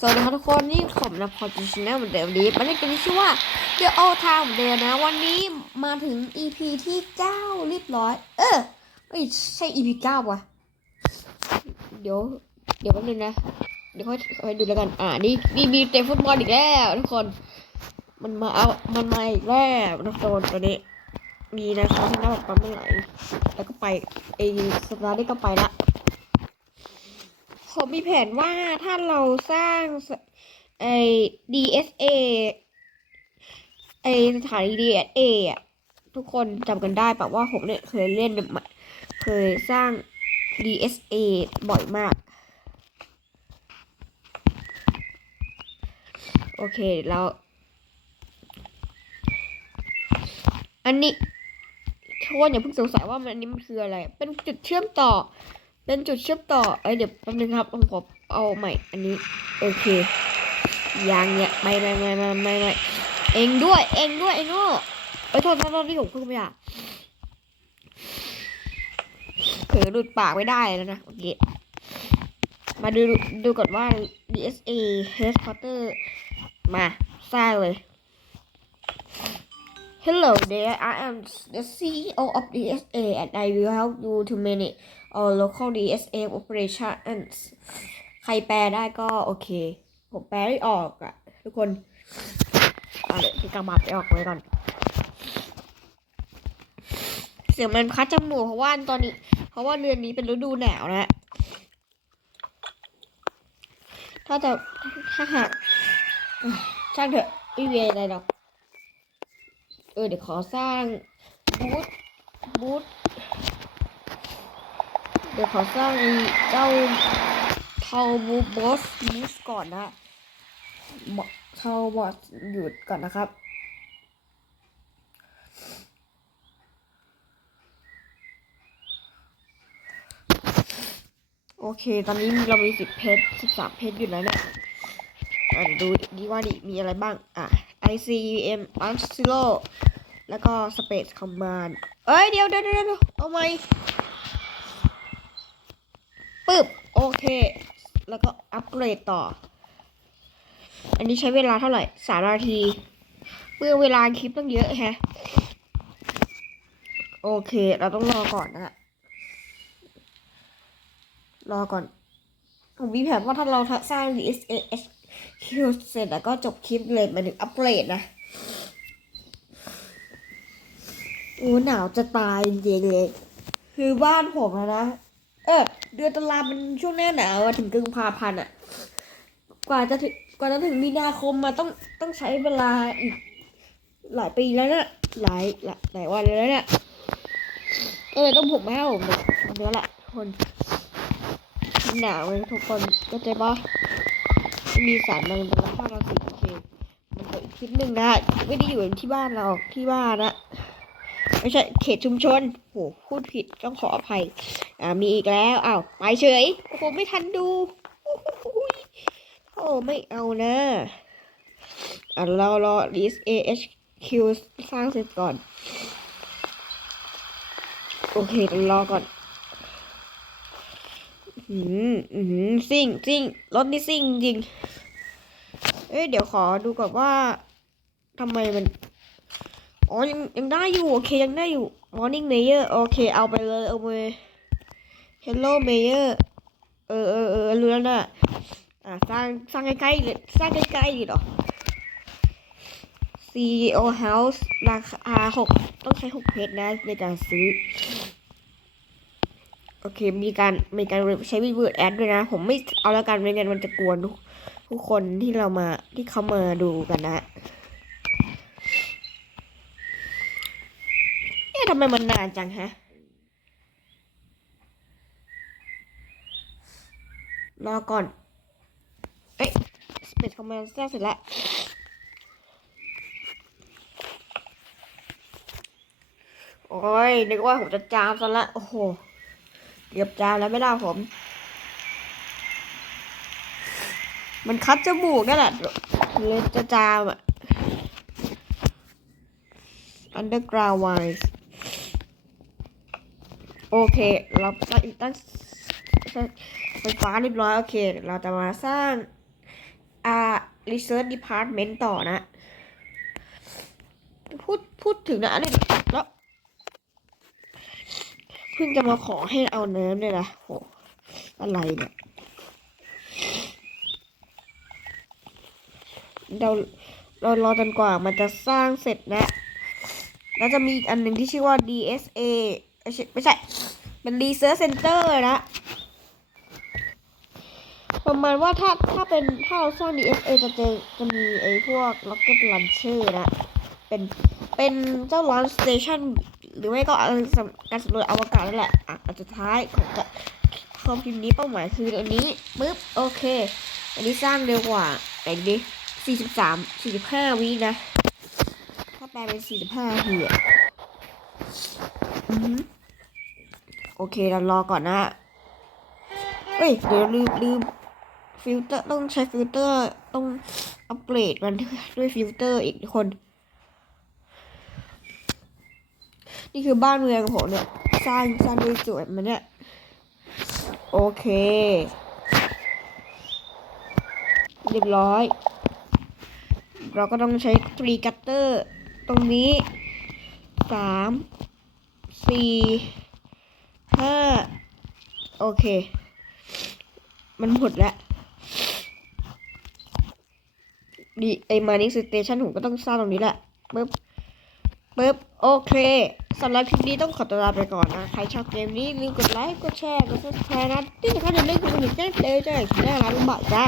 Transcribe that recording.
สวัสดีครับทุกคนนี่ผมนะพอจิชแนลเหมือนเดิมดีมันเล่นเกมที่ชื่อว่า The Old Town เหมือนเดิมนะ วันนี้มาถึง EP ที่ 9 เรียบร้อย เออไม่ใช่ EP 9 ว่ะ เดี๋ยว เดี๋ยวแป๊บนึงนะ เดี๋ยวค่อยค่อยดูแล้วกัน อ่านี่นี่มีเตะฟุตบอลอีกแล้วทุกคน มันมาเอา มันมาอีกแล้วทุกคนตอนนี้ มีนะครับที่น้าแบบปั๊มไม่ไหลแล้วก็ไปไอสตาร์ได้ก็ไปละ ผมมีแผนว่าถ้าเราสร้างไอ้ DSA ไอ้สถานี DSA อะทุกคนจำกันได้ปะว่าผมเนี่ยเคยเล่นเคยสร้าง DSA บ่อยมาก โอเคแล้ว อันนี้ทุกคนอย่าเพิ่งสงสัยว่ามันอันนี้มันคืออะไร เป็นจุดเชื่อมต่อ เป็นจุดเชื่อมต่อเอ้ยเดี๋ยวแป๊บนึงครับผมขอเอาใหม่อันนี้ โอเคยังเนี่ยไม่ไม่ไม่ไม่ไม่ไม่เองด้วยเองด้วยเองก็ไปโทษโทษโทษที่ผมพูดไม่ได้เผลอหลุดปากไม่ได้แล้วนะโอเคมาดูดูก่อนว่า DSA Headquarter มาสร้างเลย Hello there, I am the CEO of DSA and I will help you to manage all local DSA operations ใครแปลได้ก็โอเค ผมแปลไม่ออกอะทุกคนอะเดี๋ยวพี่กำบับไปออกไว้ก่อน เสียงมันคัดจมูกเพราะว่าตอนนี้ เพราะว่าเดือนนี้เป็นฤดูหนาวนะฮะถ้าจะถ้าหากช่างเถอะไม่มีอะไรหรอก ออเดี๋ยวขอสร้างบูธบูธเดี๋ยวขอสร้างไอ้เจ้าเทาบูบอสบูสก่อนนะเทาบอสหยุดก่อนนะครับโอเค ตอนนี้เรามีสิบเพชรสิบสามเพชรอยู่แล้วเนี่ยอะเดี๋ยวดูดีว่าดิมีอะไรบ้าง อะ ICM a n s i l o แล้วก็ Space Command เอ้ยเดี๋ยวเดี๋ยวเดี๋ยวเดี๋ยวเอาไหมปึ๊บ โอเค แล้วก็อัปเกรดต่อ อันนี้ใช้เวลาเท่าไหร่สามนาทีเมื่อเวลาคลิปต้องเยอะแฮะ โอเค เราต้องรอก่อนนะฮะรอก่อนผมมีแผนว่าถ้าเราสร้าง DSA HQ เสร็จแล้วก็จบคลิปเลยมาถึงอัปเกรดนะโอ้หนาวจะตายจริงเลยคือบ้านผมนะ เออเดือนตุลาเป็นช่วงหน้าหนาวถึงกุมภาพันอะกว่าจะถึงกว่าจะถึงมีนาคมมาต้องต้องใช้เวลาอีกหลายปีแล้วเนี่ยหลายหลายวันแล้วเนี่ยก็เลยต้องผมไม่ผมเนี่ยเนื้อแหละคนหนาวเลยทุกคนก็ใจปะ มีสารมันเป็นละห้าเราสิโอเค มันก็อีกคลิปหนึ่งนะไม่ได้อยู่ที่บ้านเราที่บ้านนะไม่ใช่เขตชุมชนโหพูดผิดต้องขออภัย อ่า มีอีกแล้วอ้าวไปเฉยโอ้โหไม่ทันดูโอ้ไม่เอานะอะเรารอ list AHQ สร้างเสร็จก่อน โอเครอก่อน อืมอืมซิ่งซิ่งรถนี่ซิ่งจริง เอ้ยเดี๋ยวขอดูก่อนว่าทำไมมัน อ๋อ ยังยังได้อยู่ โอเค ยังได้อยู่ Morning Mayor โอเค เอาไปเลย เอาไป Hello Mayor เออเออเออรู้แล้วนะอ่าสร้างสร้างใกล้ๆเลยสร้างใกล้ๆดีหรอ CEO House ราคาหกต้องใช้หกเพชรนะในการซื้อ โอเค มีการมีการใช้วิดีโอแอดด้วยนะ ผมไม่เอาแล้วกันไม่งั้นมันจะกวนทุกคนที่เรามาที่เขามาดูกันนะเอ๊ะทำไมมันนานจังฮะ รอก่อน เอ้ยสเปซคอมเมนต์เสร็จแล้วโอ้ยนึกว่าผมจะจามซะละ โอ้โห เกือบจามแล้วไม่ได้ผม มันคัดจมูกนั่นแหละเลยจะจามอะ underground wise โอเค เราตั้งตั้งไฟฟ้าเรียบร้อย โอเค เราจะมาสร้าง อ่า research department ต่อนะ พูด พูดถึงนะอันนี้ พิ่งจะมาขอให้เอาเนื้อเนี่ยนะโหอะไรเนี่ยเราเรารอจนกว่ามันจะสร้างเสร็จนะแล้วจะมีอีกอันหนึ่งที่ชื่อว่า DSA ไม่ใช่ไม่ใช่เป็น Research Center นะ ประมาณว่าถ้าถ้าเป็นถ้าเราสร้าง DSA จะเจอจะมีไอ้พวก Rocket Launcher นะ เป็นเป็นเจ้า Launch Station หรือไม่ก็การสำรวจอวกาศนั่นแหละอะอันสุดท้ายของคอมพิวนี้เป้าหมายคืออันนี้ปึ๊บโอเค อันนี้สร้างเร็วกว่าแต่อันนี้สี่สิบสามสี่สิบห้าวินะ ถ้าแปลเป็นสี่สิบห้าทีอะอือหือโอเคเรารอก่อนนะเฮ้ยเดี๋ยวลืมลืมฟิลเตอร์ต้องใช้ฟิลเตอร์ต้องอัปเกรดมันด้วยฟิลเตอร์อีกคน นี่คือบ้านเมืองของผมเนี่ย สร้างสร้างด้วยสวยมันเนี่ย โอเค เรียบร้อย เราก็ต้องใช้ทรีกัตเตอร์ ตรงนี้สามสี่ห้าโอเค มันหมดแล้วดีไอมานิสเตชันผมก็ต้องสร้างตรงนี้แหละปึ๊บ ปึ๊บโอเคสำหรับคลิปนี้ต้องขอตัวลาไปก่อนนะ ใครชอบเกมนี้อย่าลืมกดไลค์ กดแชร์ กดซับสไครต์นะที่สำคัญอย่าลืมกดกระดิ่งแจ้งเตือนจะได้คลิปหน้าร้านบ่ายจ้า